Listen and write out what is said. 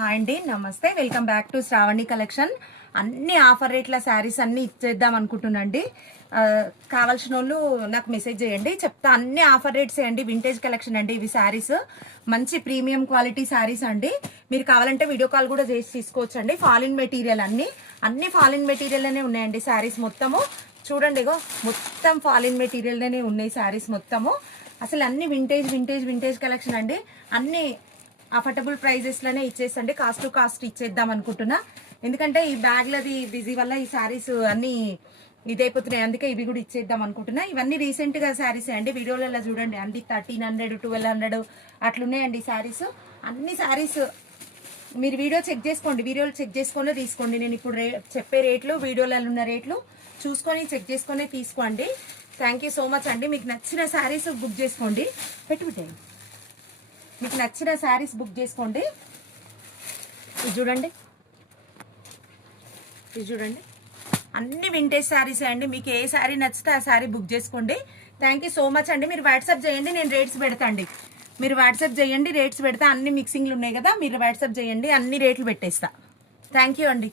Hi అండి, నమస్తే. Welcome back to Shravani collection. అన్ని ఆఫర్ రేట్ల శారీస్ అన్ని ఇచ్చేద్దాం అనుకుంటున్నాండి. కావాల్సిన వాళ్ళు నాకు మెసేజ్ చేయండి, చెప్తా. అన్ని ఆఫర్ రేట్స్ అండి, వింటేజ్ కలెక్షన్ అండి. ఇవి శారీస్ మంచి ప్రీమియం క్వాలిటీ శారీస్ అండి. మీరు కావాలంటే వీడియో కాల్ కూడా చేసి తీసుకోవచ్చండి. ఫాలిన్ మెటీరియల్ అన్ని ఫాలిన్ మెటీరియల్ అనే ఉన్నాయండి. శారీస్ మొత్తము చూడండి, ఇగో మొత్తం ఫాలిన్ మెటీరియల్లోనే ఉన్నాయి శారీస్ మొత్తము. అసలు అన్ని వింటేజ్ కలెక్షన్ అండి. అన్ని అఫోర్డబుల్ ప్రైజెస్లోనే ఇచ్చేసండి. కాస్ట్ టు కాస్ట్ ఇచ్చేద్దాం అనుకుంటున్నా. ఎందుకంటే ఈ బ్యాగ్లది బిజీ వల్ల ఈ శారీస్ అన్నీ ఇదైపోతున్నాయి, అందుకే ఇవి కూడా ఇచ్చేద్దాం అనుకుంటున్నా. ఇవన్నీ రీసెంట్గా శారీస్ అండి. వీడియోలలో చూడండి, అన్ని 1300 1200 అట్లున్నాయండి శారీస్. అన్ని శారీస్ మీరు వీడియోలు చెక్ చేసుకొని తీసుకోండి. నేను ఇప్పుడు చెప్పే రేట్లు, వీడియోలలో ఉన్న రేట్లు చూసుకొని చెక్ చేసుకొని తీసుకోండి. థ్యాంక్ యూ సో మచ్ అండి. మీకు నచ్చిన శారీస్ బుక్ చేసుకోండి. పెట్టుబడి మీకు నచ్చిన శారీస్ బుక్ చేసుకోండి. ఇది చూడండి, అన్ని వింటేజ్ శారీస్ అండి. మీకు ఏ శారీ నచ్చితే ఆ శారీ బుక్ చేసుకోండి. థ్యాంక్ యూ సో మచ్ అండి. మీరు వాట్సాప్ చేయండి, నేను రేట్స్ పెడతా అండి. మీరు వాట్సాప్ చేయండి, రేట్స్ పెడతా. అన్ని మిక్సింగ్లు ఉన్నాయి కదా, మీరు వాట్సాప్ చేయండి, అన్ని రేట్లు పెట్టేస్తా. థ్యాంక్ యూ అండి.